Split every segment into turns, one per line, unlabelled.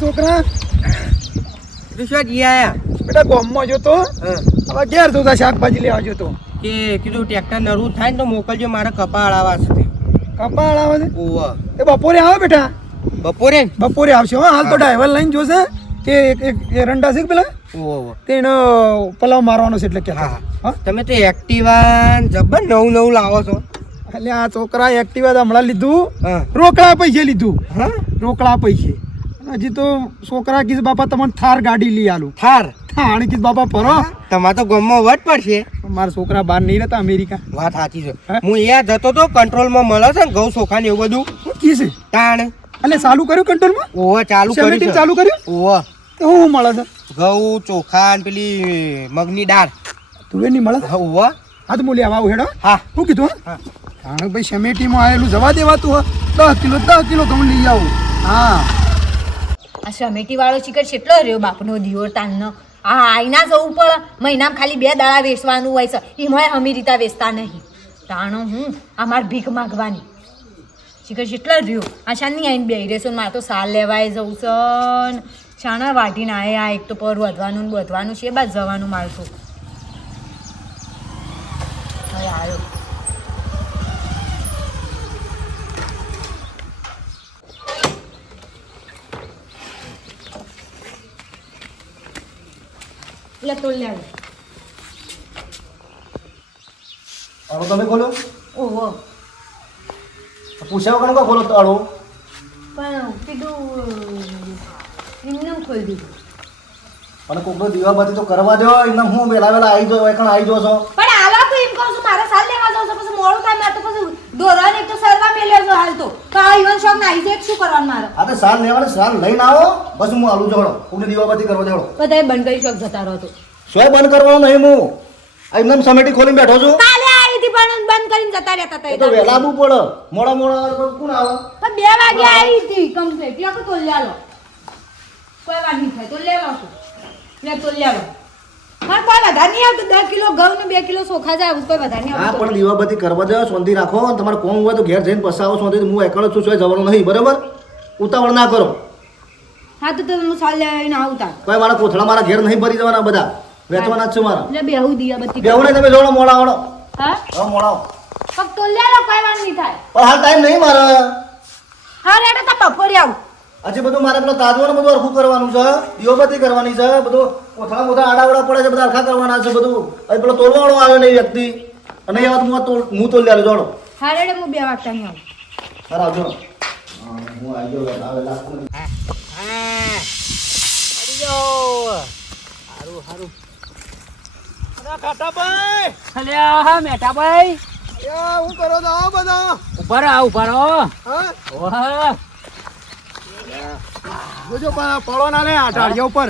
છોકરા?
રિશ્વત ઈ
બેટા ગોમમાં જોતો. હવે ઘેર જોતા શાકભાજી લેવા જોતો
કે કીધું ટ્રેક્ટર નરવું થાય ને તો મોકલજો મારે કપાળ આવા છે.
કપાળ આવે છે?
ઓવા.
એ બપોરે આવે બેટા.
બપોરે?
બપોરે આવશે હો. હાલ તો ડ્રાઈવર લઈને જોશે કે એક એક એરંડા છે પેલા?
ઓવા
તેનો પલાવ મારવાનો છે એટલે કે
હા. તમે તો એક્ટિવા જબર નવું નવું લાવો છો.
એટલે આ છોકરા એક્ટિવા તો હમણાં લીધું. રોકડા પૈસે લીધું.
હા?
રોકડા પૈસે. હજી તો છોકરા કીધું બાપા તમને થાર ગાડી લઈ આલું.
થાર?
થાણ કીધું બાપા ફરો
તમારે તો ગામમાં વટ પડશે.
મારા છોકરા બહાર નહીં રહેતા અમેરિકા.
વાત સાચી છે.
હું?
અહીંયા જતો તો કંટ્રોલમાં મળે છે ને ઘઉં ચોખા ને એવું બધું.
કી છે?
તાણ.
એટલે ચાલુ કર્યું કંટ્રોલમાં?
ઓવા ચાલુ કર્યું
ચાલુ કર્યું?
ઓહ.
તો શું મળે છે?
ઘઉં ચોખા ને પેલી મગની દાળ.
તુવેર નહીં મળે
હા, ઓવા
હા તો બોલી આવા હેડો.
હા.
શું કીધું
હા.
ભાઈ સેમેટીમાં આવેલું જવા દેવાતું હા દસ કિલો દસ કિલો ઘઉં લઈ આવું. હા.
આ સમેટી વાળો ચિકન કેટલો રહ્યો બાપનો દીવો તાનનો. આ આઈના જવું પડે મહિનામાં ખાલી બે દાડા વેચવાનું હોય છે. એમાંય અમી રીતા વેચતા નહીં. તાણો હું અમાર ભીખ માગવાની. ચિકન કેટલો રહ્યો. આ શાની આઈને બે રહેશો મારે તો સાલ લેવાય જવું છે શાણા વાઢીને આ એક તો પર વધવાનું ને બધવાનું છે બાદ જવાનું મારશું હવે આવ્યો એટલે તો લેવું
આળો તમે ખોલો
ઓહો
પૂછ્યા વગર કો ખોલો તો આળો
પણ કીધું એમને ખોલી દીધું
અને કોકનો દીવાબત્તી તો કરવા દો એમને હું વેલા વેલા આવી જો એકણ આવી જો છો
પણ હાલો તો એમ કહું છું મારે સાલ લેવા જાઉં છું પછી મોડું થાય મારે તો પછી દોરા ને એક તો મેલ્યો છો હાલ તો. તો આ ઈવન શોખ ના આવી શું કરવાનું મારે?
આ તો સાલ લેવાને સાલ લઈને આવો બસ હું આલું જોડો કોકને દીવાબત્તી કરવા દેવડો.
બધાય બંધ કરી શોખ જતા રહો તો.
શો બંધ કરવાનો નહીં હું? આ એમને સમેટી ખોલીને બેઠો છું.
કાલે આવી હતી પણ બંધ કરીને જતા રહેતા
એ તો વેલા બુ પડે. મોડા મોડા આવે તો કોણ આવે?
પણ બે વાગે આવી હતી કમ્પ્લેટ લ્યો કે તોલ્યા લો કોઈ વાર નહીં થાય તો લેવા છું લે તો લો હા કોઈ વધારે નહીં આવતું. દસ કિલો ઘઉં ને બે કિલો ચોખા જાય આવું કોઈ વધારે નહીં
હા કરવા દો સોંધી રાખો. અને તમારે કોમ હોય તો ઘેર જઈને પસાવો શાંતિ હું એકલો છું જવાનું નહીં બરાબર? ઉતાવળ ના કરો.
હા તો તમે સાલ લઈને આવતા.
કોઈ મારા કોથળા મારા ઘેર નહીં ભરી જવાના બધા. વેચવાના જ છે મારા.
એટલે બેહુ દિયા બત્તી
બેહુ નહીં તમે જોડો મોડા આવડો.
હા?
હવે મોડા
ફક્ત તોલ્યા લો કોઈ વાર નહીં થાય.
પણ હાલ ટાઈમ નહીં મારે.
હા રેડો તો બપોરે આવું.
હજી બધું મારે પેલો તાજવાનું બધું અરખું કરવાનું છે દીવાબત્તી કરવાની છે બધું કોથળા મોથા આડાવડા પડે છે બધા અરખા કરવાના છે બધું. હવે પેલો તોલવાળો આવે નહીં વ્યક્તિ. અને એ વાત હું તો હું તો લે જોડો.
હારે રેડો હું બે વાગતા નહીં આવું.
સર આવજો હું આવી ગયો વહેલા, વહેલા.
સારું સારું
કાટાભાઈ
અલ્યા હા મેઠાભાઈ.
હું કરો બધા?
ઊભા રહો ઊભા રહો.
હા?
ઓહ.
જોજો પણ પડો ના લે આ ઢાળિયા ઉપર.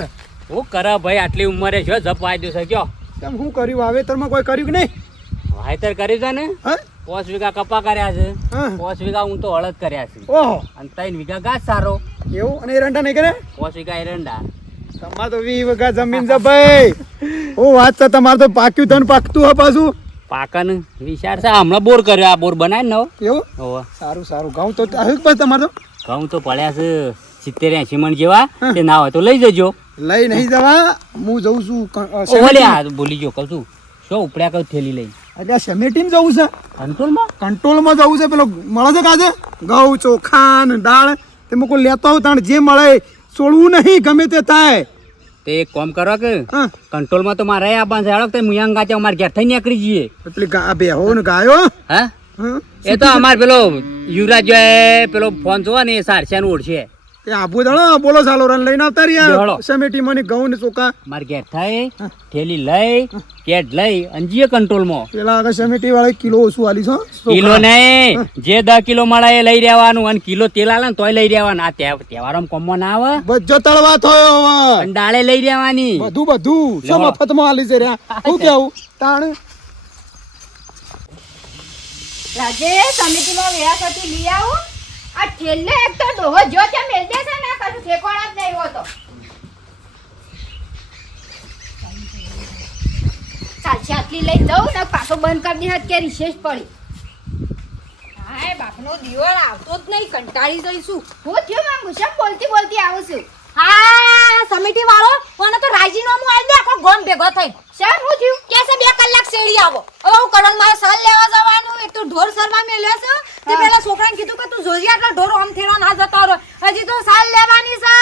હું કરે ભાઈ આટલી ઉંમરે છો જપ વાંચ્યું છે કયો
તેમ હું કર્યું? વાવેતરમાં કોઈ કર્યું કે નહીં?
વાયતર કર્યું છે ને? પોસ વીઘા કપા કર્યા છે. પોસ વીઘા હું તો હળદ કર્યા છે.
ઓહો.
અને ત્રણ વીઘા ઘાસ સારો.
એવું? અને એરંડા નહીં કરે
પોસ વીઘા એરંડા
તમારે તો વી વીઘા જમીન છે ભાઈ. હું વાત છે તમારે તો પાક્યું ધન પાકતું હે પાછું.
પાકન વિચાર છે હમણાં બોર કર્યો આ બોર બનાવી ને નવો.
એવું? સારું સારું. ઘઉં તો આવ્યું તમારે તો?
ઘઉં તો પડ્યા છે સિત્તેર એસી મણ જેવા. તે ના હોય તો લઈ જજો.
લઈ નહીં જવા હું જઉં છું ક- અ,
ઓલે
સેમેટી.
આ ભૂલી ગયો કહું છું. શું ઉપડ્યા કહું થેલી લઈ
એટલે સેમેટી ને જવું છે.
કંટ્રોલમાં?
કંટ્રોલમાં જવું છે પેલો મળે છે કાજે? ઘઉં ચોખા ને દાળ તે મૂકો લેતો હોઉં તાણ જે મળે છોડવું નહીં ગમે તે થાય.
તે એક કામ કરો કે કંટ્રોલમાં તો મારે આ બાંધે હાડો તે મુયાંગ ગાચે અમારે ઘેર થઈ નીકળી જઈએ.
એટલે બે હો ને ગાયો.
હા? એ તો અમાર પેલો યુવરાજ પેલો ફોન જોવા ને સારસિયા નું ઓળશે
તે આબુ દળો બોલો ચાલો રન લઈને આવતા રહ્યા. સમેટી મને ઘઉં ને ચોખા.
મારે ગેટ થાય થેલી લઈ કેટ લઈ અંજીએ કંટ્રોલમાં
પેલા આગળ સમેટી વાળા કિલો ઓછું આલી છો
કિલો નહીં જે દસ કિલો મળે એ લઈ રહેવાનું અને કિલો તેલ આલે ને તોય લઈ રહેવાનું. આ તહે- તહેવારોમાં કોમમાં ના આવે.
બધો તળવા થયો હવે.
દાળે લઈ રહેવાની.
બધું બધું. શું મફતમાં આલી છે રહ્યા. શું કેવું? તાણ?
રાજે સમિતિમાં કરતી લઈ આવું. આ છેલ્લે એક તો ડોહો જો છે મેલ દે છે ને કશું ઠેકોણા જ નહીં હોતો. ચાલશે આટલી લઈ જાઉં ને પાછો બંધ કરી દે કે રિશેષ પડી. હાય બાપનો દિવાળ આવતો જ નહીં કંટાળી જઈશું. હું થયો માંગુ છું બોલતી બોલતી આવું છું. હા સમિતિ વાળો મને તો રાજીનામું આવી દે આખો ગોમ ભેગો થઈ શેર હું થયું? કે છે બે કલાક શેરી આવો. હવે હું કરણ મારે સાલ લેવા જવાનું એક તો ઢોર સરવા મેલ્યો છે. તે પેલા છોકરાને કીધું કે તું જોજે આટલા ઢોર આમ થેરો ના જતો રહો. હજી તો સાલ લેવાની છે.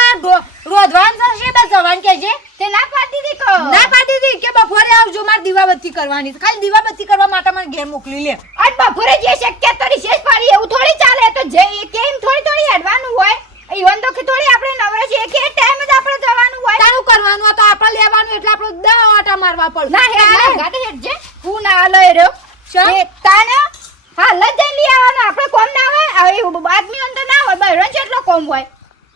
રોધવાન છે શેબે જવાન કે છે તે ના પાડી દી કહો. ના પાડી દી કે બપોરે આવજો માર દીવાબત્તી કરવાની છે. ખાલી દીવાબત્તી કરવા માટે મને ઘેર મોકલી લે.
આજ બપોરે જે શક્ય તો શેષ પાડી એવું થોડી ચાલે એ તો જે એ કેમ થોડી થોડી હેડવાનું હોય ઈવન તો કે થોડી આપણે નવરા છીએ કે ટાઈમ જ આપણે જવાનું હોય
તારું કરવાનું હતું આપણે લેવાનું એટલે આપણે દસ આટા મારવા પડે
ના હેડ ગાડી હેડ જે હું ના લઈ રહ્યો
શા?
એ તાને હાલ જ જઈ લઈ આવવાનું આપણે કોમ ના હોય હવે એવું આદમી અંદર ના હોય બહેરણ છે એટલો કોમ હોય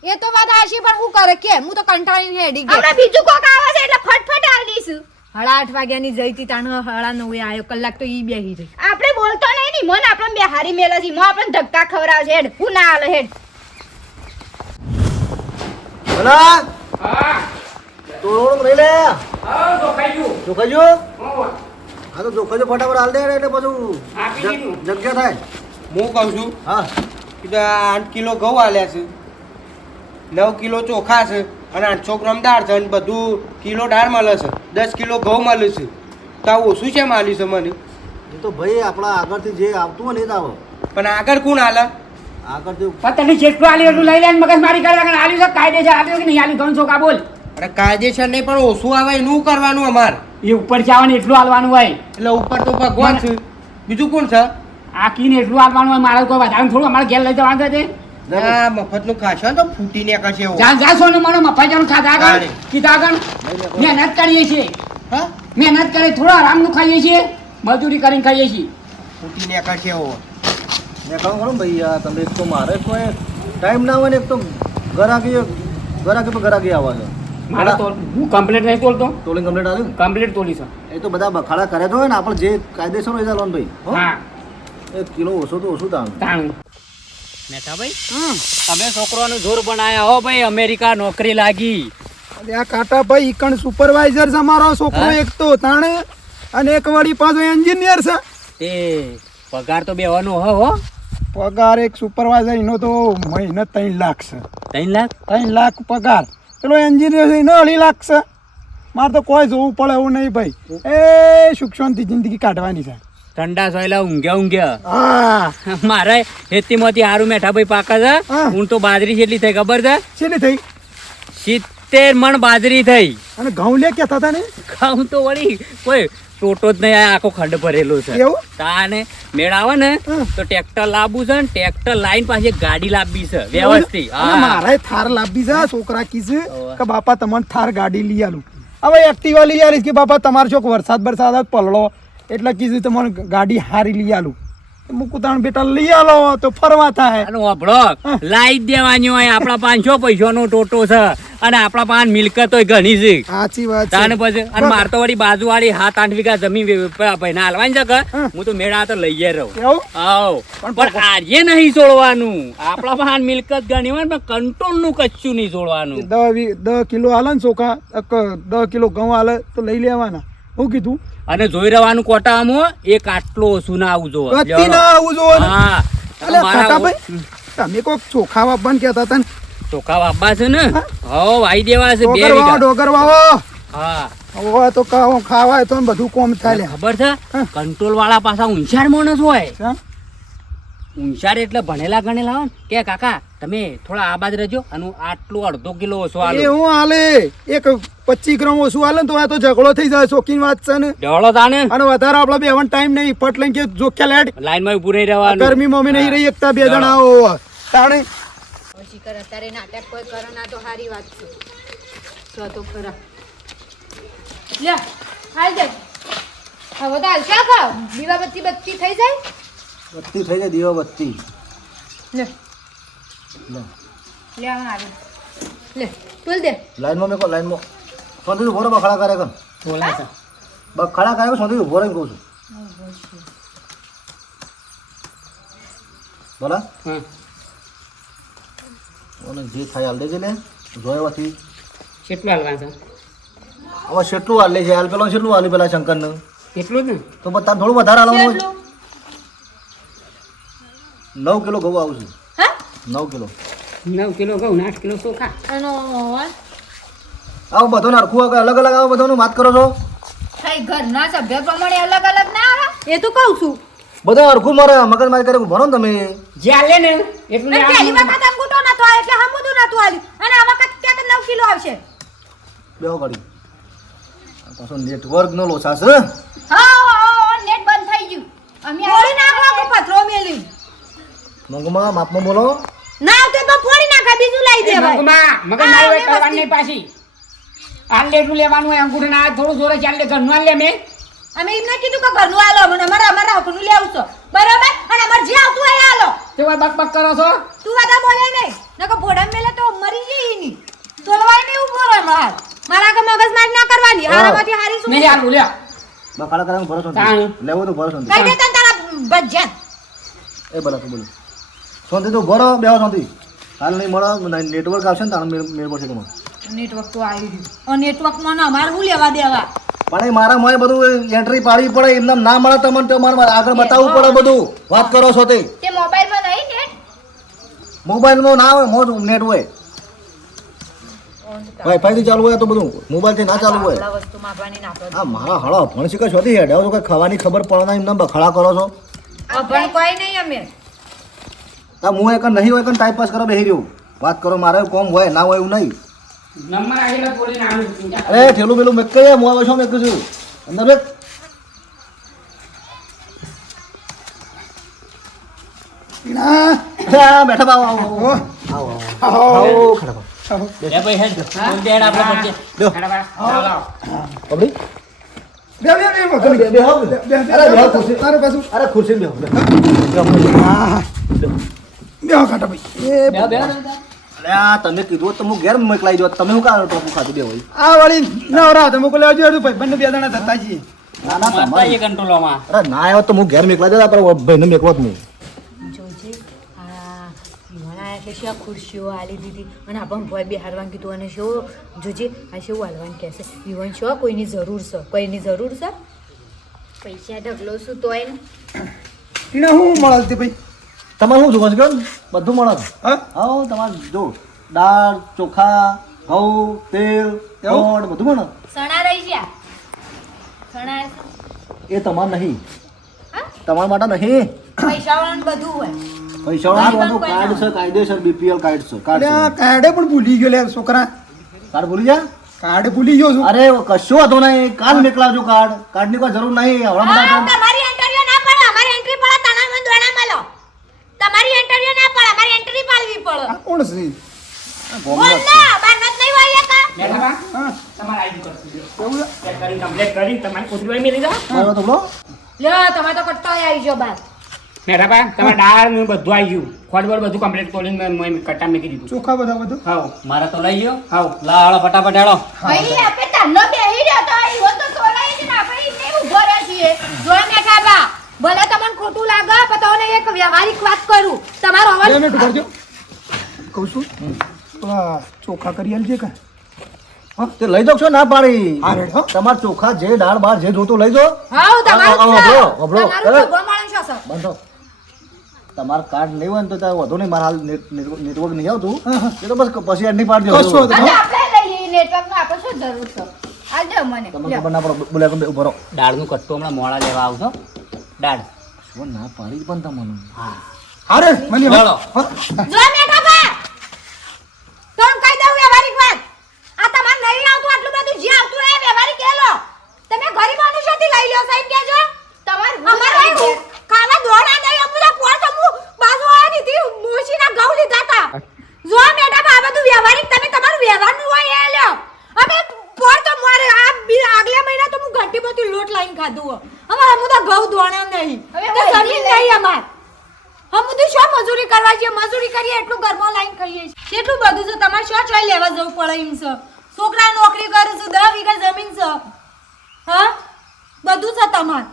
એ તો વાત હાશી પણ હું કરે કે હું તો કંટાળીને હેડી ગઈ
હમણાં બીજું કોક આવે છે એટલે ફટફટ આલ
સાડા આઠ વાગ્યાની જઈતી તાણ હળા નવે આવ્યો કલાક તો ઈ બેહી રહી.
આપણે બોલતો નહીં ની મન આપણે બે હારી મેલા છે મો આપણે ધક્કા ખવડાવશે હેડ હું ના હાલ હેડ.
ભલા? તોડવાનું લઈ લે. જોખાજો હા તો જોખાજો ફટાફટ હાલ દે એટલે પછી જગ- જગ્યા થાય.
હું કહું છું
હા.
કે આઠ કિલો ઘઉં આલ્યા છે નવ કિલો ચોખા છે. અને આઠસો ગ્રામ દાળ છે અને બધું કિલો દાળ મળે છે. દસ કિલો ઘઉં મળે છે. તો આ ઓછું છે માલ્યું છે મને
એ તો ભાઈ આપણા આગળથી જે આવતું હોય ને એ જ આવે.
પણ આગળ કોણ હાલે?
આગળથી
પતંગની જેટલું આલ્યું એટલું લઈ લે મગજ મારી કરે આલ્યું છે? કાયદે છે આલ્યું કે નહીં આલ્યું ઘણું ચોખા બોલ.
અરે કાયદેસર નહીં પણ ઓછું આવે એનું કરવાનું અમાર.
એ ઉપર જવાનું એટલું હાલવાનું હોય.
એટલે ઉપર તો ભગવાન છે. બીજું કોણ છે?
આ કીને એટલું હાલવાનું હોય મારે કોઈ વધારે થોડું અમારે ઘેર લઈ જવાનું છે
આ મફતનું ખાશો ને તો ફૂટી ને એવું.
જા જા સોનું ખાધા આગળ. કીધા આગળ. મહેનત કરીએ છીએ.
હા?
મહેનત કરી થોડો આરામનું ખાઈએ છીએ. મજૂરી કરીને ખાઈએ છીએ.
ફૂટી ને કશે એવું.
મેં કહું ખરું ભાઈ તમે એક તો મારે કોઈ ટાઈમ ના હોય ને એક તો ગરાકી ગરાકી પર ઘરાકી આવવા છે.
મારે તો હું કમ્પ્લીટ નહીં તોલતો.
ટોલિંગ કમ્પ્લીટ આવ્યું
કમ્પ્લીટ તોલી છે.
એ તો બધા બખાડા કરે તો હોય ને આપણે જે કાયદેસર હોય ચાલો ભાઈ હા. એક કિલો ઓછો તો ઓછું તાણ.
તાણું. મેઠાભાઈ? તમે છોકરાનું જોર બનાયા હો ભાઈ અમેરિકા નોકરી લાગી.
આ કાટા ભાઈ ઈકણ સુપરવાઇઝર છે મારો છોકરો એક તો તાણે અને એક વળી પાછો એન્જિનિયર છે.
એ પગાર તો બેવાનો હો હો.
પગાર એક સુપરવાઇઝર એનો તો મહિને ત્રણ લાખ છે.
ત્રણ લાખ?
ત્રણ લાખ પગાર. પેલો એન્જિનિયર છે એનો અઢી લાખ છે. મારે તો કોઈ જોવું પડે એવું નહીં ભાઈ. એ સુખ શાંતિ જિંદગી કાઢવાની છે.
ઠંડા સોયલા ઊંઘ્યા ઊંઘ્યા.
મારે
મારે ખેતીમાંથી હારું મેઠા ભાઈ પાકા છે.
હું.
તો બાજરી જેટલી થઈ ખબર છે?
શેની થઈ?
સિત્તેર મણ બાજરી થઈ.
અને ઘઉં લે કહેતા હતા ને?
ઘઉં તો વળી કોઈ ટોટો જ નહીં આખો ખંડ ભરેલો છે. તાને મેળ આવે ને તો ટ્રેક્ટર લાવવું છે ને ટ્રેક્ટર લાઈન પાસે ગાડી લાવવી છે વ્યવસ્થિત. હા.
મારે થાર લાવવી છે છોકરા કીધું. કે બાપા તમારે થાર ગાડી લઈ આલું. હવે એક્ટિવા લઈ આવીશ કે બાપા તમારે ચોક વરસાદ બરસાદ પલળો. એટલે કીધું તમારે ગાડી હારી લઈ આલું. મુકુતાણ બેટા લઈ આલો તો ફરવા થાય.
અને વાપરો. લાઈ દેવાની હોય આપણા પાંચસો પૈસાનો ટોટો છે. અને આપણા પાંચ મિલકત હોય ઘણી છે.
સાચી વાત
તાને પછી અને માર તો વળી બાજુ વાળી હાથ આઠ વીઘા જમીન ભાઈ ના હાલવાની છે
હું.
તો મેળા તો લઈએ રહું.
કેવું
આવ.
પણ
આજે નહીં છોડવાનું. આપણા પાસે મિલકત ઘણી હોય પણ કંટ્રોલનું કચ્છું નહીં છોડવાનું.
દસ કિલો હાલે ને ચોખા દસ કિલો ઘઉં હાલે તો લઈ લેવાના. હું કીધું
અને જોઈ રહેવાનું કોટામાં એક આટલો ઓછું ના આવું જો
ના આવું જોવો
હા.
તમે કોક ચોખા વાપવાનું કહેતા હતા ને.
ચોખા વાપવા છે ને? હો? વાઈ દેવા છે બે
ડોગર વાવો
હા.
હવે તો ખાવાય તો બધું કોમ થાય
ખબર છે? કંટ્રોલ વાળા પાછા ઊંચાર માણસ હોય? ઊંચાર એટલે ભણેલા ગણેલા હોય ને. કે કાકા તમે થોડા આબાદ રહેજો અને હું આટલું અડધો કિલો ઓછો
એ હું હાલે એક પચીસ ગ્રામ ઓછું હાલે ને તો આ તો ઝઘડો થઈ જાય શોખીન વાત છે ને.
ડોળો તાને
અને વધારે આપડે વન ટાઈમ નહીં. પટ લઈને કે જોખ્યા લેટ.
લાઈનમાં ઉભું રહી રહેવાનું.
ગરમી મમ્મી નહીં રહી એકતા બે જણા આવો. તાણે.
શિકર અત્યારે નાટક કોઈ કરો ના તો સારી વાત છે. તો તો ખરા.
લે હાલ જાય હવે તો હાલ શા ખાવ? દીવાબત્તી બત્તી થઈ જાય?
બત્તી થઈ જાય દીવા બત્તી
લે.
લે.
લે આવી.
લે તુલ દે.
લાઈનમાં મેં કહો લાઈનમાં. શાંતિથી ઊભો રહો બખાડા કરે કર
બોલા છે.
બખાડા કરે શાંતિથી ઊભો રહીને કહું છું. બોલા?
હા.
અને જે થાય હાલ દેજે લે. જોયાથી
કેટલું હાલવાનું છે?
કેટલું હાલ છે. હાલ પેલો કેટલું હાલી પેલા શંકરને.
એટલું જ ને?
તો પછી થોડું વધારે હાલવાનું હોય. નવ કિલો ઘઉં આવશે નવ કિલો.
નવ કિલો ઘઉં આઠ કિલો ચોખા
આવો બધો નાખું અલગ અલગ આવો બધાનું વાત કરો છો.
થઈ ઘરના સભ્ય પ્રમાણે અલગ અલગ ના આવે?
એ તો કહું છું.
બધો હરખું મારે મગજ મારી કરે ભરો ને તમે.
જ્યાં ને એટલું
પહેલી. વખત અંગૂઠો નતો આવ્યો એટલે હમુદું નતું આવ્યું. અને આ વખત નવ કિલો આવશે.
બેહો કરી પાછો નેટવર્ક નો લોચા છે
હા હા નેટ બંધ થઈ ગયું. અમે
ફોડી પથરો મેલી.
મંગમાં માપમાં બોલો.
ના આવતો તો ફોડી નાખા બીજું લઈ
દે
ભાઈ
મંગમા
મગર
મારી વાત કરવાની નહીં પાછી. આલે એટલું લેવાનું હોય અંગૂઠો ના થોડું જોરે ચાલે ઘરનું આલે મેં.
અમે એમને કીધું કે ઘરનું આલો મને અમારે અમારે હકનું લેવું છો. બરાબર? અને અમાર જે આવતું હોય આલો.
તે વાર બક બક કરો છો?
તું બધા બોલે નહીં. નકર ભોડા મેલે તો મરી જઈ ની તોલવાય નહીં ઊભો રહે માર. મારા કે મગજ મારી ના કરવાની.
હા.
આરામાંથી હારી શું
નહીં આલવું લ્યા.
બકાળા કરાવું
ભરોસો
લેવો તો ભરોસો
કઈ દે તન તારા ભજન?
એ બોલો તો બોલો. શાંતિ તો ભરો બેહો શાંતિ. હાલ નહીં મળે નેટવર્ક આવશે ને તાણ મેળ પડશે તમારે.
નેટવર્ક તો આવી ગયું. નેટવર્કમાં ના અમારે શું લેવા દેવા?
પણ એ મારા મને બધું એન્ટ્રી પાડવી પડે એમને ના મળે તમને તો મારે આગળ બતાવવું પડે બધું. વાત કરો છો તે
તે મોબાઈલમાં નહીં નેટ
મોબાઈલમાં ના હોય મોજ નેટ હોય. વાઈફાઈ થી ચાલુ હોય તો બધું. મોબાઈલથી ના ચાલુ હોય.
આ વસ્તુ માપવાની ના પડે.
આ મારા હળો ભણ શીખે છો હેડ આવો તો કઈ ખાવાની ખબર પડે ના એમને બખડા કરો છો.
અભણ કોઈ નહીં અમે.
આ હું એક નહીં હોય કે ટાઈમ પાસ કરો બેહી રહ્યું. વાત કરો મારે કોમ હોય ના હોય એવું નહીં. અરે ઠેલું પેલું મેં કહીએ હું આવે છો મેં કીધું? અંદર બે બેઠા બા આવો ખડા ખુરશી.
હા બે ભાઈ. એ
બે બે
અરે આ તમે કીધું તો હું ઘેર મોકલાઈ દો તમે શું કારણ ટોપું ખાધું બે હોય?
આ વાળી નવરા તમે લેવા જોઈએ ભાઈ. બંને બે જણા થતા છીએ.
ના ના તમારે.
એ કંટ્રોલમાં.
અરે ના આવ્યો તો હું ઘેર મોકલાઈ દેતા પણ ભાઈને મેકવો જ નહીં.
જોજે આ યુવાના એટલે શું આ ખુરશીઓ આલી દીધી? અને આપણને ભોય બિહારવાનું કીધું અને શું જોજે આ શું હાલવાનું કહેશે યુવાન શું કોઈની જરૂર છે? કોઈની જરૂર છે?
પૈસા ઢગલો શું તોય ને?
એને શું મળે છે ભાઈ?
તમારે શું જોવો છો કેમ બધું મળે છે.
હા?
હા તમારે જો દાળ ચોખા ઘઉં તેલ? ગોળ બધું મળે.
સણા રહી ગયા સણા
એ તમાર નહીં.
હા?
તમારા માટે નહીં.
પૈસાવાળાનું બધું હોય.
પૈસાવાળાનું
કોઈ
કાર્ડ છે કાયદેસર બીપીએલ કાર્ડ છે કાર્ડ
કાર્ડે પણ ભૂલી ગયો લે છોકરા.
કાર્ડ ભૂલી ગયા?
કાર્ડ ભૂલી ગયો છું.
અરે કશું હતો નહીં. કાલ નીકળાવજો કાર્ડ. કાર્ડની કોઈ જરૂર નહીં. હમણાં બધા તો-
તમારી એન્ટરવ્યુ ના પડે અમારી એન્ટ્રી પડે તણામાં દોણા મળો તમારી ઇન્ટરવ્યુ ના પડે પાડવી પડે.
કોણ છે?
બોલ ના બાર નત નહીં હોય કા
બેઠા બા.
હા.
તમારે આવી કરશું
એવું
ચેક કરીને કમ્પ્લીટ કરીને તમારી કોથળી હોય મેલી દો.
મારો તો બોલો.
લ્યો તમે તો કટ્ટો આવી ગયો બાર.
બેઠા તમારે દાળ ને બધું આવી ગયું. ખોટ બોલ બધું કમ્પ્લીટ કરીને મેં- મેં કટ્ટા મૂકી દીધું.
ચોખા બધા બધું?
હાવ મારે તો લઈ ગયો હાવ લાળો ફટાફટ હેડો.
ભાઈ આપણે તાનો બેહી રહ્યો તો ને રહે
બા. ભલે તમને ખોટું લાગે પણ તમને એક વ્યવહારિક વાત કરું. તમારો અવાજ
મિનિટ કરજો કહું છું? પેલા ચોખા કરી આલજે કે
તે લઈ દો છો ના પાડી.
હા, રેડ, હો.
તમારે ચોખા જે દાળ બાર જે જોતું લઈ દો
હાઉ તમારું ઓબળો ઓબળો.
બંધો તમારે કાર્ડ નહીં હોય ને તો ત્યાં વધુ નહીં મારા હાલ નેટવર્ક નેટવર્ક નહીં આવતું. એ તો બસ પછી એડની પાડી
કશો
દો
અને આપણે લઈએ નેટવર્કમાં આપણે શું જરૂર છે? આજે મને.
તમને ખબર ના પડે બોલે કે ઊભો રહો.
દાળનું કટ્ટું હમણાં મોડા લેવા આવશો દાળ
શું ના પાડી પણ તમને.
હા.
અરે મને
જો મેઠા બા તમ હું કહી દઉં વ્યવહારિક વાત આ તમારે નહીં આવતું આટલું બધું જે આવતું એ વ્યવહારિક એ લો તમે ગરીબ મનુષ્યથી લઈ લ્યો સાહેબ કહેજો
તમારે
અમારે અહીં ખાવા દોડા નહીં અમુલા પોર તમુ બાજુ આની થી મોશીના ઘઉં લીધા તા જો મેઠા બા આ બધું વ્યવહારિક તમે તમારું વ્યવહારનું હોય એ લ્યો અમે પોર તો મારે આ બી- આગલા મહિના તો હું ઘંટીમાંથી લોટ લાઈન ખાધું હો. અમારે અમુ તો ઘઉં દોણા નહીં
હવે
તો
વધી
જમીન
ગઈ.
નહીં અમાર હમ બધું શું મજૂરી કરવા જઈએ મજૂરી કરીએ એટલું ઘરમાં લાઈન ખાઈએ છીએ. કેટલું બધું છે તમારે લેવા જવું પડે એમ છે. છોકરા નોકરી કરે છે દસ વીઘા જમીન છે. હા? બધું છે તમારે.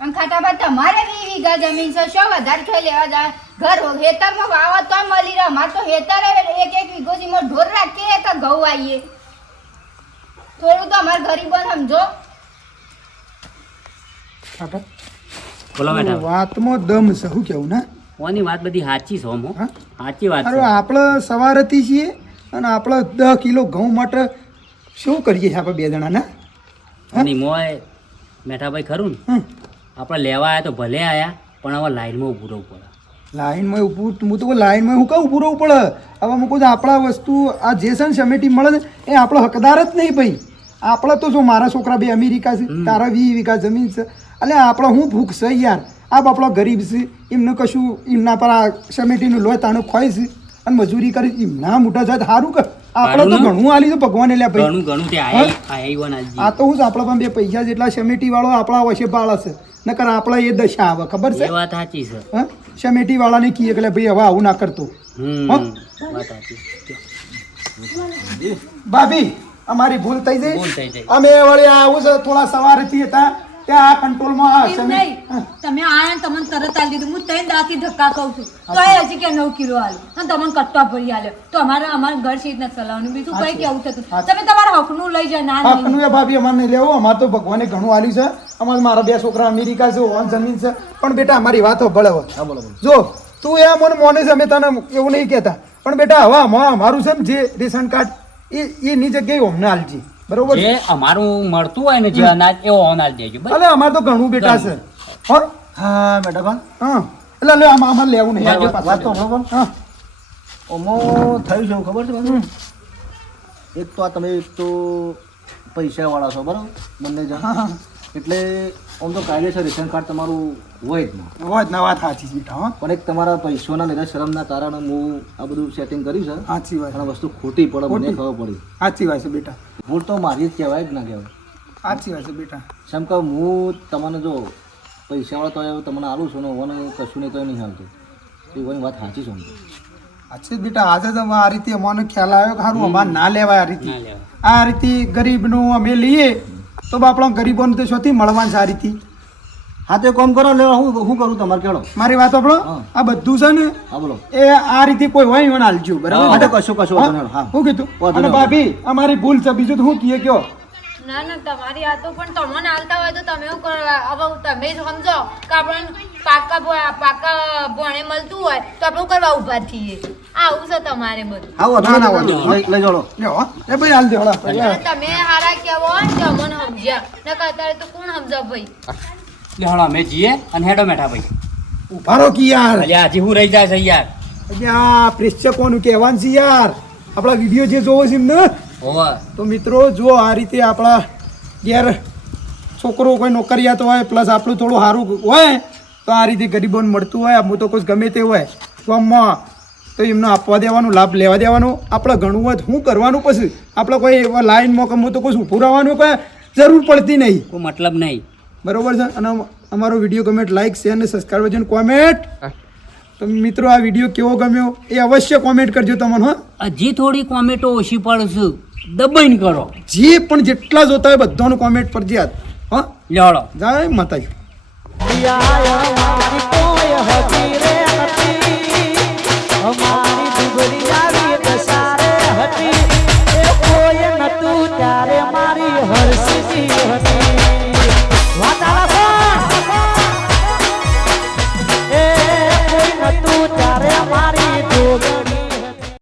અને ખાટાબા તમારે વી વીઘા જમીન છે શું વધારે થઈ લેવા જાય? ઘર હેતરમાં વાવા તો મળી રહે. મારે તો હેતર એક એક વીઘો જીમો ઢોર રાખીએ કે ઘઉં આવીએ થોડું તો અમારે ગરીબો સમજો.
બોલો
વાતમાં દમ છે. શું કેવું ને?
ઓની વાત બધી સાચી છે હો. સાચી વાત
અરે આપણે સવારથી છીએ અને આપણે દસ કિલો ઘઉં માટે શું કરીએ છીએ આપણે બે જણા ના?
અને મોય મેઠાભાઈ ખરું ને. આપણે લેવા આવ્યા તો ભલે આવ્યા પણ હવે લાઈનમાં ઊભું રહેવું પડે.
લાઈનમાં ઊભું હું તો લાઈનમાં હું કહું ઊભું રહેવું પડે? હવે હું કહું આપણા વસ્તુ આ જે છે ને સમેટી મળે ને એ આપણો હકદાર જ નહીં ભાઈ. આપણે તો જો મારા છોકરા બે અમેરિકા છે તારા વી વીઘા જમીન છે. એટલે આપણે હું ભૂખ છે યાર? આ બાપડો ગરીબ છે એમને કશું એમના પર આ સમિટીનું લોહી તાનું ખોય છે અને મજૂરી કરી એમના મોટા જાય સારું કે આપણે તો
ઘણું.
આલી છે ભગવાન એટલે ભાઈ.
ઘણું ઘણું તે
આ તો હું આપણા પણ બે પૈસા જેટલા સમેટી વાળો આપણા વશે બાળ છે નકર આપણા એ દશા આવે ખબર છે?
વાત સાચી છે.
હા? સમેટી વાળાને કહીએ કે ભાઈ હવે આવું ના કરતો. ભાભી અમારી ભૂલ થઈ
જઈ જાય
અમે વળી આવું છે થોડા સવારથી હતા. ત્યાં આ કંટ્રોલમાં આ
નહીં. તમે આયા ને તમને તરત આલી દીધું. હું ત્રણ દાથી ધક્કા કહું છું. તો એ હજી કે નવ કિલો આલ્યો. અને તમને કટ્ટા ભરી આલ્યો. તો અમારે અમારા ઘર છે નથી ચલાવવાનું બીજું કઈ કેવું થતું? તમે તમારા હકનું લઈ જાય ના
હકનું એ ભાભી અમારે નહીં લેવું. અમારે તો ભગવાને ઘણું આલ્યું છે. અમારે મારા બે છોકરા અમેરિકા છે ઓન જમીન છે. પણ બેટા અમારી વાતો ભળે જો તું એ મને મોને છે અમે તને એવું નહીં કહેતા. પણ બેટા હવે અમારું છે ને જે રેશન કાર્ડ એ એની જગ્યાએ અમને આલજી. બરોબર છે?
જે અમારું મળતું હોય ને જે અનાજ એ અનાજ દેજો બસ
અલે અમાર તો ઘણું બેટા છે. હો.
હા મેડમ હા
હા. એટલે લે આમાં આમાં લેવું નહીં.
વાત- તો હમણાં
હા.
ઓમો થયું છે એવું ખબર છે બધું એક તો આ તમે એક તો પૈસા વાળા છો બરાબર? બંને જણ. એટલે આમ તો કાયદેસર રેશન કાર્ડ તમારું હોય જ નહીં
વાત ના વાત સાચી છે બેટા હા.
પણ એક તમારા પૈસાના લીધે શરમના કારણે હું આ બધું સેટિંગ કર્યું છે.
સાચી વાત.
અને વસ્તુ ખોટી પડે મને ખબર પડી.
સાચી વાત છે બેટા.
ભૂલ તો મારી જ કહેવાય જ ના કહેવાય.
સાચી વાત છે બેટા.
જેમ કે હું તમને જો પૈસાવાળો તો તમને આલું છું ને ઓને કશું નહીં તો નહીં હાલતું. એ ઓની વાત સાચી છે તો.
બેટા આજે તો આ રીતે અમને ખ્યાલ આવ્યો કે સારું અમારે ના લેવાય આ રીતે. આ રીતે ગરીબનું અમે લઈએ તો બાપડા ગરીબોને તો શોથી મળવાની છે રીતે.
હા તો કામ કરો લે હું હું કરું તમારે કેળો.
મારી વાત આપણો આ બધું છે ને
હા બોલો.
એ આ રીતે કોઈ હોય એને હાલજો બરાબર?
તો કશું કશું હા.
હું કીધું. અને. ભાભી અમારી ભૂલ છે બીજું તો હું કીએ કયો?
ના ના તમારી આ તો પણ તમને હાલતા હોય તો તમે એવું કરવા હવે તમે જ સમજો કે આપણે પાકા પાકા ભોણે મળતું હોય તો આપણે કરવા ઊભા થઈએ? આવું છે તમારે બધું.
હા
ના, ના,
લઈ લઈ જાઓ
લ્યો. હો. એ ભાઈ હાલ દે
તમે હારા કેવો હોય ને તો અમને સમજ્યા. નકર અત્યારે તો કોણ સમજા ભાઈ?
લે હળો અમે જઈએ અને હેડો મેઠા ભાઈ.
ઉભારો કી યાર?
અલ્યા હજી હું રહી જાય છે યાર
અલ્યા પ્રેક્ષકોનું કહેવાનું છે યાર. આપણા વીડિયો જે જોવો છે એમને
હોવા.
તો મિત્રો જો આ રીતે આપણા ઘેર છોકરો કોઈ નોકરિયાત હોય પ્લસ આપણું થોડું સારું હોય તો આ રીતે ગરીબોને મળતું હોય હું તો કોઈ ગમે તે હોય. ગામમાં તો એમને આપવા દેવાનું લાભ લેવા દેવાનો. આપણે ઘણું હોય શું કરવાનું પછી? આપણે કોઈ એવા લાઈનમાં કે હું તો કોઈ ઊભું રહેવાનું કોઈ જરૂર પડતી નહીં.
કોઈ મતલબ નહીં.
બરોબર છે? અને અમારો વીડિયો ગમે લાઈક શેર અને સબસ્ક્રાઈબ કરજો કોમેન્ટ તો મિત્રો આ વીડિયો કેવો ગમ્યો? એ અવશ્ય કોમેન્ટ કરજો તમને હા.
હજી થોડી કોમેન્ટો ઓછી પડશે દબાઈને કરો.
જે પણ જેટલા જોતા હોય બધાનું કોમેન્ટ ફરજિયાત હા.
લે હળો
જય માતાજી.
અમારી દુબળી આવી દસારે હતી. એ કોઈ નતું ત્યારે મારી હરસી હતી. વાતાલા